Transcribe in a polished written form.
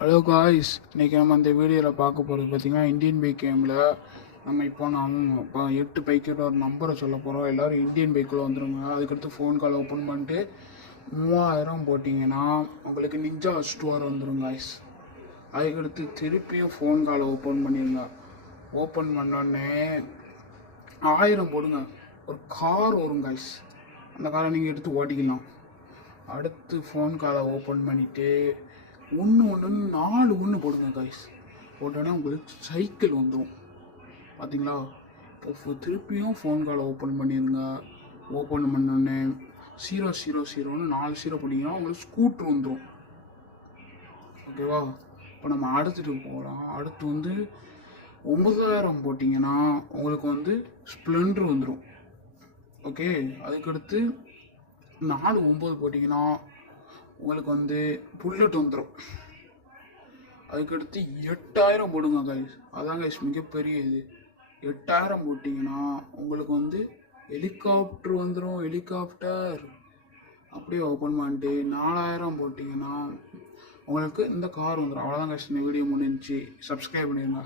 Hello guys, இன்றைக்கி நம்ம அந்த வீடியோவில் பார்க்க போகிறது பார்த்திங்கன்னா இந்தியன் பைக் கேமில் நம்ம இப்போ 8 பைக்கோட ஒரு நம்பரை சொல்ல போகிறோம். எல்லோரும் இந்தியன் பைக்கில் வந்துடுங்க. அதுக்கடுத்து ஃபோன் கால் ஓப்பன் பண்ணிட்டு 3000 போட்டிங்கன்னா உங்களுக்கு நிஞ்சா ஸ்டோர் வந்துடும் காய்ஸ். அதுக்கடுத்து திருப்பியும் ஃபோன் காலை ஓப்பன் பண்ணிடுங்க. ஓப்பன் பண்ணோடனே 1000 போடுங்க, ஒரு கார் வரும் காய்ஸ். அந்த காரை நீங்கள் எடுத்து ஓட்டிக்கலாம். அடுத்து ஃபோன் காலை ஓப்பன் பண்ணிவிட்டு ஒன்று 4 போடுங்க காய்ஸ். போட்டோடனே உங்களுக்கு சைக்கிள் வந்துடும். பார்த்தீங்களா? இப்போ திருப்பியும் ஃபோன் காலை ஓப்பன் பண்ணிடுங்க. ஓப்பன் பண்ணோடனே 000ன்னு 4 போட்டிங்கன்னா உங்களுக்கு ஸ்கூட்ரு வந்துடும். ஓகேவா? இப்போ நம்ம அடுத்துட்டு போகலாம். அடுத்து 9000 போட்டிங்கன்னா உங்களுக்கு ஸ்ப்ளெண்டர் வந்துடும். ஓகே, அதுக்கடுத்து 49 போட்டிங்கன்னா உங்களுக்கு புல்லட் வந்துடும். அதுக்கடுத்து 8000 போடுங்க கைஸ். அதான் கைஸ் மிகப்பெரிய இது. 8000 போட்டிங்கன்னா உங்களுக்கு ஹெலிகாப்டர் வந்துடும். ஹெலிகாப்டர் அப்படியே ஓப்பன் பண்ணிட்டு 4000 போட்டிங்கன்னா உங்களுக்கு இந்த கார் வந்துடும். அவ்வளோதான் கைஸ், இந்த வீடியோ முடிஞ்சிச்சு. சப்ஸ்கிரைப் பண்ணிடுங்க.